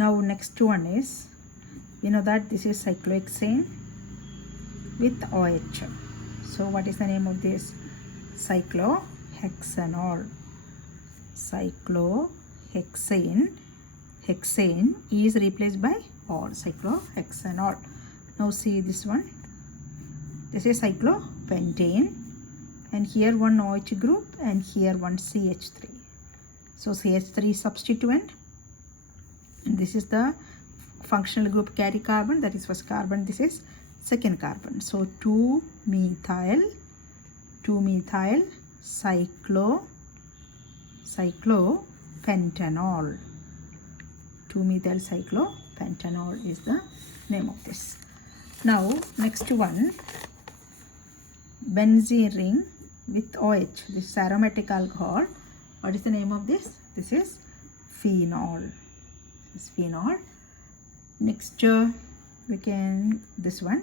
Now next one is, you know that this is cyclohexane with OH. So what is the name of this? Cyclohexanol. Cyclohexane. Hexane is replaced by ol. Cyclohexanol. Now see this one. This is cyclopentane, and here one OH group and here one CH3. So CH3 substituent, and this is the functional group carry carbon, that is first carbon, this is second carbon. So 2-methyl cyclopentanol. 2-methyl cyclopentanol is the name of this. Now next one, benzene ring with OH. This is aromatic alcohol. What is the name of this? This is phenol. This is phenol. Next we can, this one,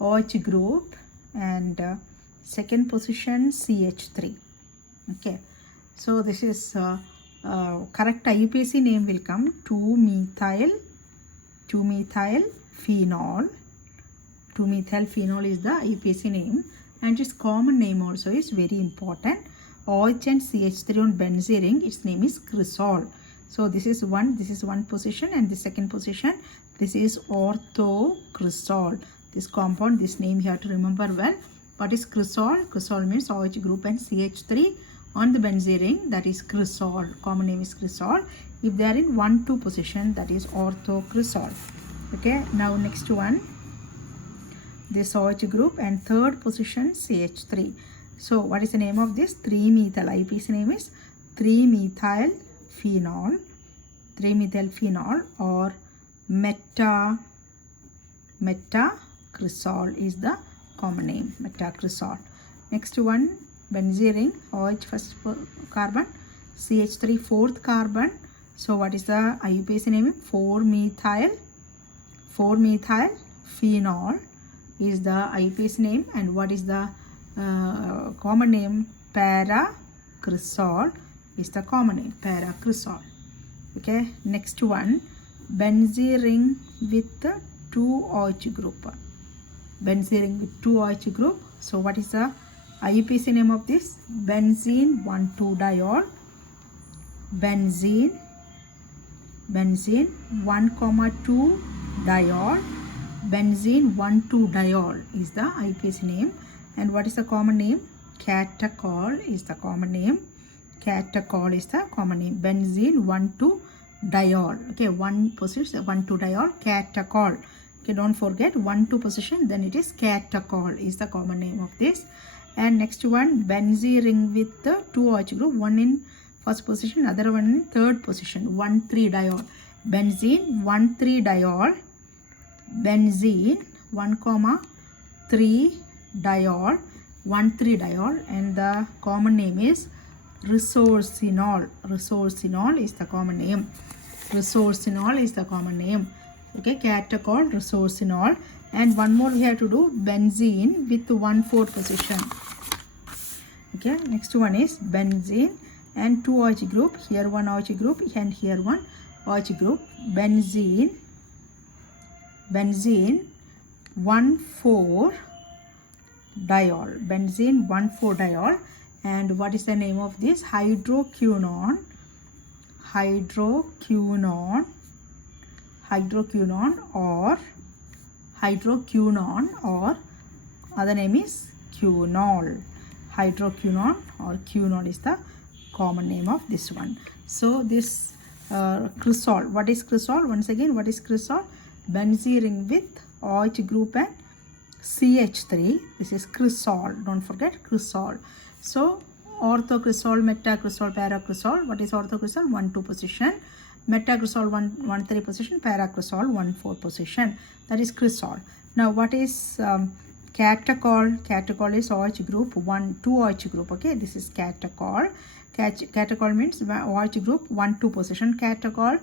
OH group and second position CH3. Okay, so this is correct IUPAC name will come 2-methyl phenol. 2-methyl phenol is the IUPAC name, and its common name also is very important. OH and CH3 on benzene ring, its name is cresol. So this is one position, and the second position, this is orthocresol. This compound, this name you have to remember well. What is cresol? Cresol means OH group and CH3 on the benzene ring, that is cresol. Common name is cresol. If they are in 1,2 position, that is orthocresol. Okay, now next one, this OH group and third position CH3. So what is the name of this? 3-methyl. IUPAC name is 3-methyl phenol. 3-methyl phenol or metacresol is the common name. Metacresol. Next one, benzene ring, OH first carbon, CH3 fourth carbon. So what is the IUPAC name? 4-methyl phenol is the IUPAC name, and what is the common name? Paracresol is the common name. Paracresol. Okay, next one, benzene ring with 2 OH group. Benzene ring with 2 OH group. So what is the IUPAC name of this? Benzene 1,2-diol. Benzene 1,2-diol. Benzene 1,2-diol is the IUPAC name, and what is the common name? Catechol is the common name. Catechol is the common name. Benzene 1,2-diol. Okay, one position, 1,2-diol, catechol. Okay, don't forget 1,2 position, then it is catechol is the common name of this. And next one, benzene ring with the 2 OH group, one in first position, other one in third position, 1,3-diol. Benzene 1,3-diol. Benzene 1,3-diol, 1,3-diol, and the common name is resorcinol. Resorcinol is the common name. Resorcinol is the common name. Okay, catechol, resorcinol, and one more we have to do, benzene with 1/4 position. Okay, next one is benzene and 2 OH group. Here one OH group and here one OH group. Benzene 1,4-diol. Benzene 1,4-diol, and what is the name of this? Hydroquinone or other name is quinol. Hydroquinone or quinol is the common name of this one. So this cresol. What is cresol? Once again, what is cresol? Benzene ring with OH group and CH3. This is cresol. Don't forget cresol. So orthocresol, metacresol, paracresol. What is orthocresol? 1,2 position. Metacresol 1,3 position. Paracresol 1,4 position. That is cresol. Now what is catechol? Catechol is OH group 2 OH group. Okay, this is catechol. Catechol means OH group 1,2 position. Catechol.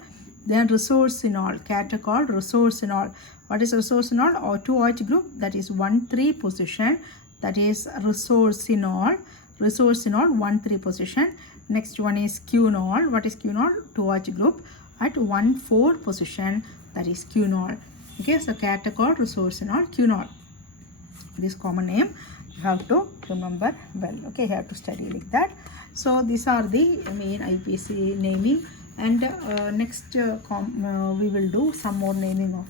Then resorcinol. Catechol, resorcinol. What is resorcinol? Or 2 OH group, that is 1,3 position. That is resorcinol. Resorcinol 1,3 position. Next one is quinol. What is quinol? 2OH group at 1,4 position, that is quinol. Okay, so catechol, resorcinol, quinol. This common name you have to remember well. Okay, you have to study like that. So these are the main IUPAC naming, and next we will do some more naming of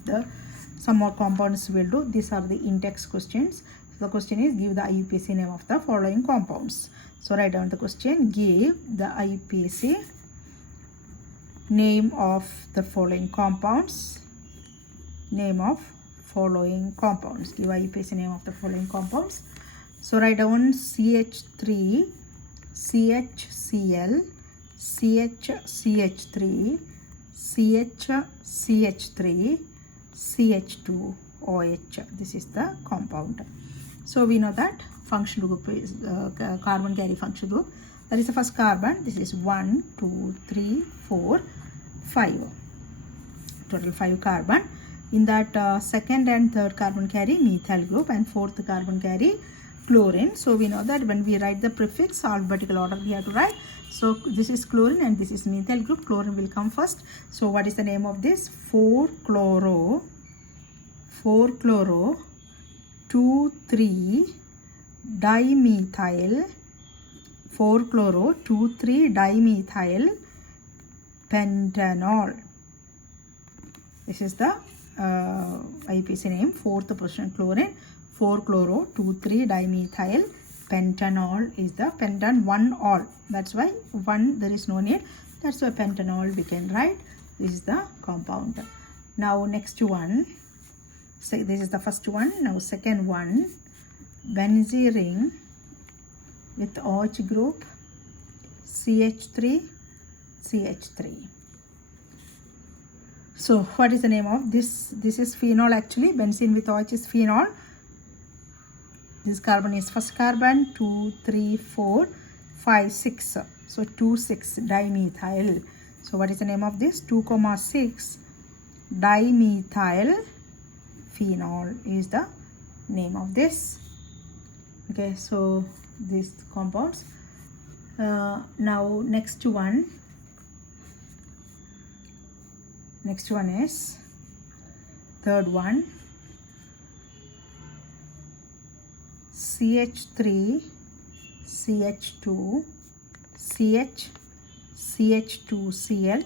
some more compounds we will do. These are the in-text questions. So the question is, give the IUPAC name of the following compounds. So write down the question, give the IUPAC name of the following compounds. Name of following compounds. Give IUPAC name of the following compounds. So write down CH3, CHCl, CHCH3, CHCH3, CH2OH. This is the compound. So we know that functional group is carbon carry functional group. That is the first carbon. This is 1, 2, 3, 4, 5. Total 5 carbon. In that second and third carbon carry methyl group, and fourth carbon carry chlorine. So we know that when we write the prefix, alphabetical order we have to write. So this is chlorine and this is methyl group. Chlorine will come first. So what is the name of this? 4-chloro, 2,3-dimethyl, 4-chloro, 2,3-dimethyl pentanol. This is the IUPAC name. Fourth position chlorine, 4-chloro, 2,3-dimethyl pentanol is the pentan 1-ol. That's why 1 there is no need. That's why pentanol we can write. This is the compound. Now next one. So this is the first one. Now second one, benzene ring with OH group, CH3, CH3. So what is the name of this? This is phenol actually. Benzene with OH is phenol. This carbon is first carbon, 2, 3, 4, 5, 6. So 2,6-dimethyl. So what is the name of this? 2,6-dimethyl phenol is the name of this. Okay, so these compounds. Now next one is third one, CH3, CH2, CH, CH2Cl,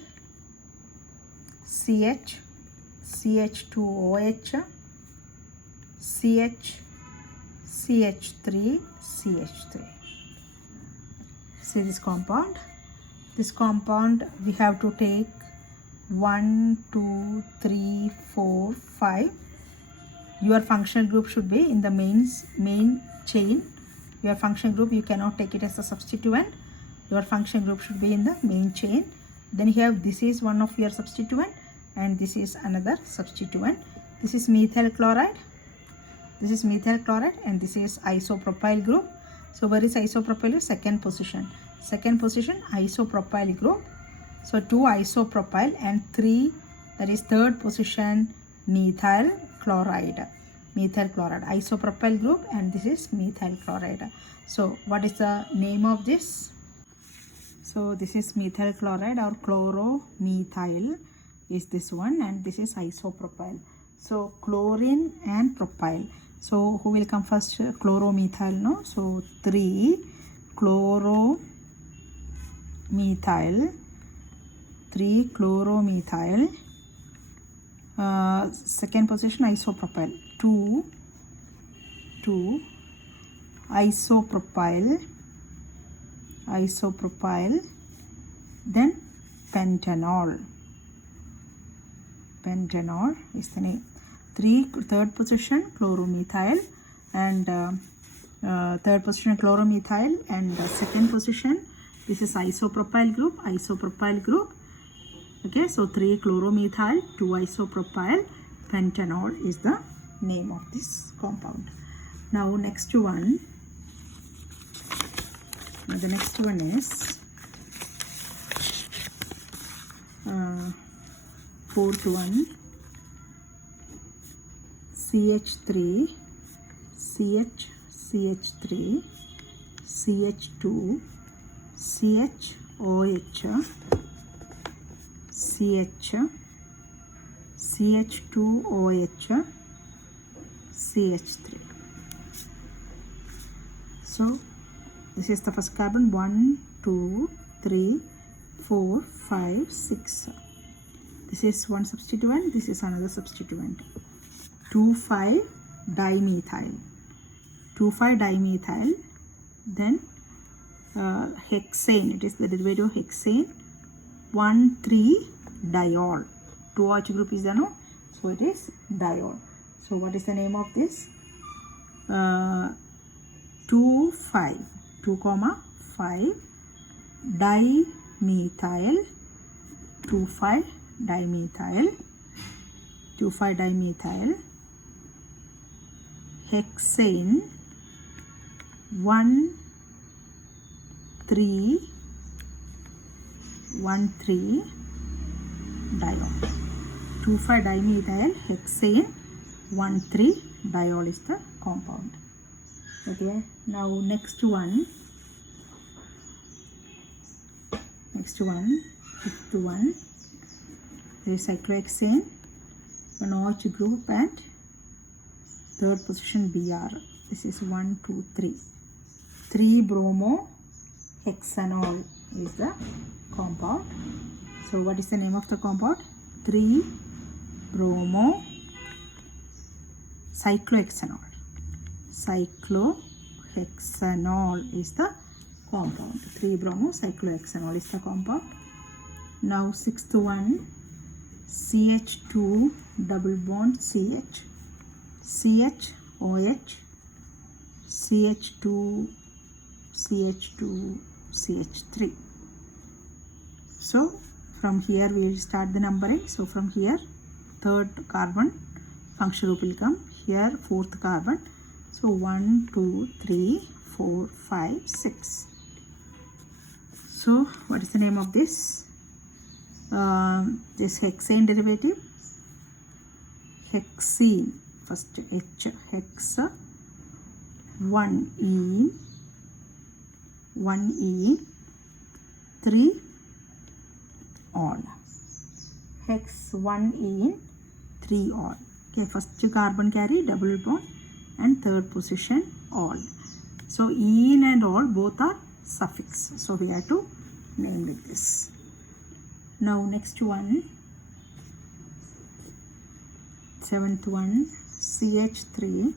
CH, CH2OH, CH, CH3, CH3. See this compound? This compound we have to take 1, 2, 3, 4, 5. Your functional group should be in the main chain. Your functional group you cannot take it as a substituent. Your functional group should be in the main chain. Then you have, this is one of your substituent and this is another substituent. This is methyl chloride. This is methyl chloride and this is isopropyl group. So where is isopropyl? Second position. Second position isopropyl group. So 2 isopropyl and 3, that is third position methyl chloride. Methyl chloride, isopropyl group, and this is methyl chloride. So what is the name of this? So this is methyl chloride or chloromethyl is this one, and this is isopropyl. So chlorine and propyl. So who will come first? Chloromethyl, no? So 3 chloromethyl, 3 chloromethyl, second position isopropyl, 2 isopropyl, then pentanol. Pentanol is the name. 3 third position chloromethyl and third position chloromethyl, and second position this is isopropyl group. Okay, so 3 chloromethyl, 2 isopropyl, pentanol is the name of this compound. Now next one. The next one is fourth one, CH3, CH, CH3, CH2, CHOH, CH, CH2OH, CH3. So this is the first carbon. 1, 2, 3, 4, 5, 6. This is one substituent, this is another substituent. 2,5-dimethyl. 2,5-dimethyl. Then hexane, it is the derivative of hexane. 1,3-diol. 2OH group is there, no? So it is diol. So what is the name of this? 2,5-dimethyl. 2,5-dimethyl hexane 1,3-diol. 2,5-dimethyl hexane 1,3-diol is the compound. Okay, now next one, fifth one, there is cyclohexane, an OH group and third position Br. This is 1, 2, 3. 3-bromohexanol is the compound. So what is the name of the compound? 3-bromo-cyclohexanol. Cyclohexanol is the compound. 3-bromo-cyclohexanol is the compound. Now sixth one, CH2 double bond CH, CHOH, CH2, CH3. So from here we will start the numbering. So from here third carbon functional group will come. Here fourth carbon. So 1, 2, 3, 4, 5, 6. So what is the name of this? This hexane derivative. Hexene, first H, hex, 1E, 3 ol. Hex 1E, 3 ol. Okay, first carbon carry double bond and third position ol. So ene and ol both are suffix. So we have to name with this. Now next one, seventh one, CH3,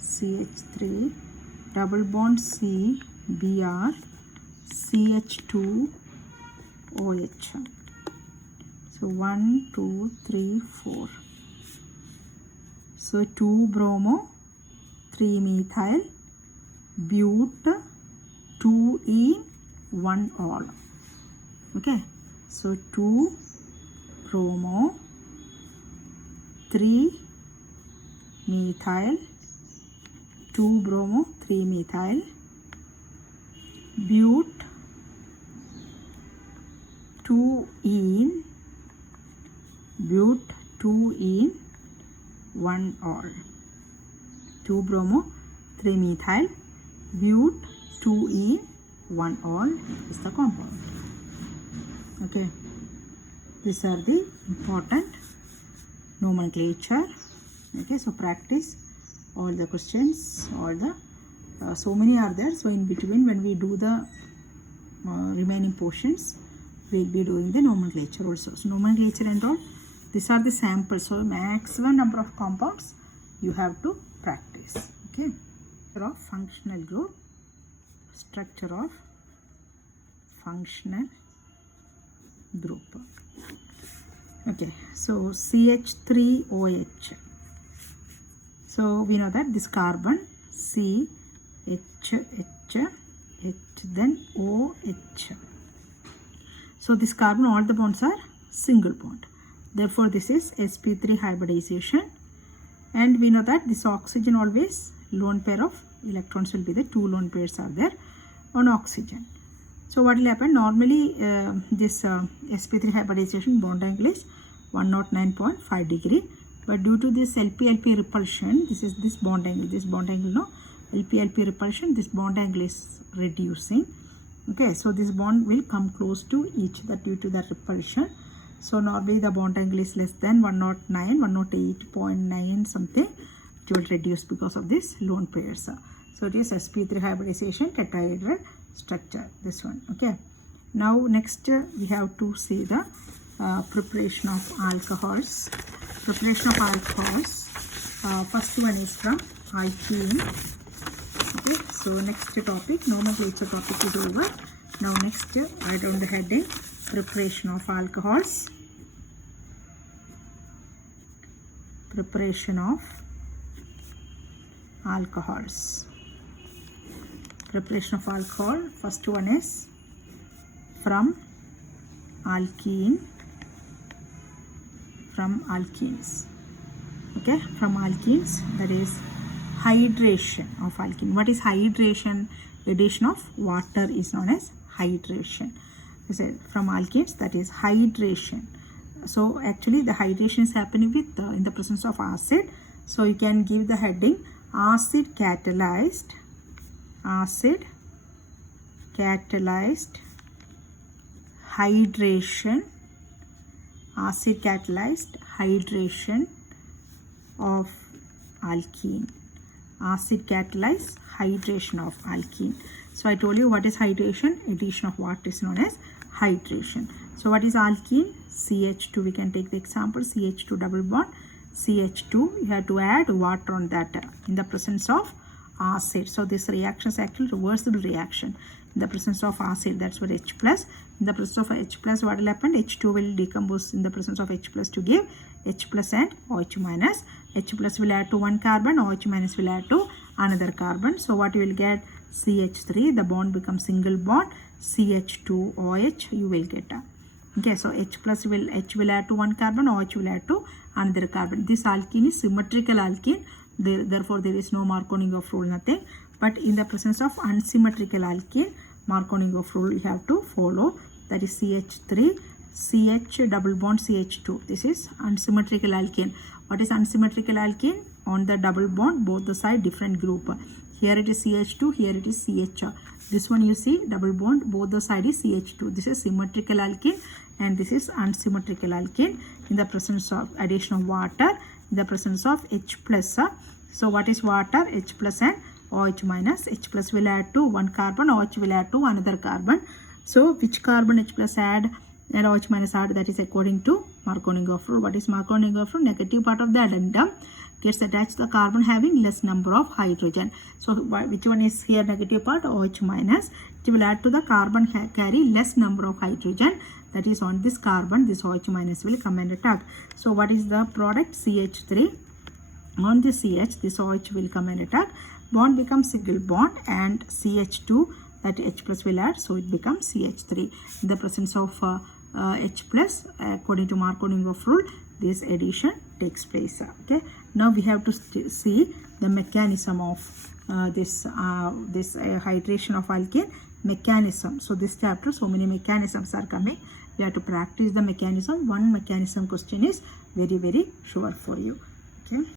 CH3, double bond C, Br, CH2, OH. So 1, 2, 3, 4. So 2-bromo, 3-methyl, but, 2-ene, 1-ol. Okay, so 2-bromo, 3-methyl, 2-bromo, 3-methyl, but, 2-ene, 1-ol. 2-bromo, 3-methyl, but, 2-ene, 1-ol is the compound. Okay, these are the important nomenclature. Okay, so practice all the questions, all the so many are there. So in between, when we do the remaining portions, we will be doing the nomenclature also. So nomenclature and all, these are the samples. So maximum number of compounds you have to practice. Okay, structure of functional group, structure of functional group. Okay, so CH3OH. So we know that this carbon C, H, then OH. So this carbon, all the bonds are single bond. Therefore this is sp3 hybridization. And we know that this oxygen always lone pair of electrons will be there. 2 lone pairs are there on oxygen. So what will happen? Normally this sp3 hybridization bond angle is 109.5 degree. But due to this LP-LP repulsion, this bond angle no, LP-LP repulsion, this bond angle is reducing. Okay, so this bond will come close to each other due to the repulsion. So normally the bond angle is less than 109, 108.9 something. It will reduce because of this lone pairs. So it is sp3 hybridization tetrahedral structure, this one. Okay, now next we have to see the preparation of alcohols. Preparation of alcohols, first one is from alkene. Okay, so next topic, nomenclature topic is over. Now next write down the heading, preparation of alcohols. Preparation of alcohols. Preparation of alcohol, first one is from alkene. From alkenes. Okay, from alkenes, that is hydration of alkene. What is hydration? Addition of water is known as hydration. From alkenes, that is hydration. So actually the hydration is happening with in the presence of acid. So you can give the heading acid catalyzed hydration. Acid catalyzed hydration of alkene. Acid catalyzed hydration of alkene. So I told you what is hydration. Addition of what is known as hydration. So what is alkene? CH2. We can take the example, CH2 double bond. CH2, you have to add water on that in the presence of acid. So this reaction is actually reversible reaction. In the presence of acid, that's what H plus. In the presence of H plus, what will happen? H2 will decompose in the presence of H plus to give H plus and OH minus. H plus will add to one carbon, OH minus will add to another carbon. So what you will get? CH3, the bond becomes single bond. CH2OH you will get. Okay, so H will add to one carbon, OH will add to another carbon. This alkene is symmetrical alkene. Therefore there is no Markovnikov rule, nothing. But in the presence of unsymmetrical alkene, Markovnikov rule you have to follow. That is CH3, CH double bond CH2. This is unsymmetrical alkene. What is unsymmetrical alkene? On the double bond, both the side different group. Here it is CH2, here it is CH. This one you see double bond, both the side is CH2. This is symmetrical alkene and this is unsymmetrical alkene. In the presence of addition of water, in the presence of H plus. So what is water? H plus and OH minus. H plus will add to one carbon, OH will add to another carbon. So which carbon H plus add and OH minus add? That is according to Markovnikov rule. What is Markovnikov rule? Negative part of the addendum gets attached to the carbon having less number of hydrogen. So which one is here negative part? OH minus. It will add to the carbon carry less number of hydrogen. That is on this carbon, this OH minus will come and attack. So what is the product? CH3. On this CH, this OH will come and attack. Bond becomes single bond and CH2, that H plus will add. So it becomes CH3. In the presence of H plus, according to Markovnikov rule, this addition takes place. Okay. Now we have to see the mechanism of this hydration of alkene mechanism. So this chapter, so many mechanisms are coming. You have to practice the mechanism. One mechanism question is very, very sure for you. Okay.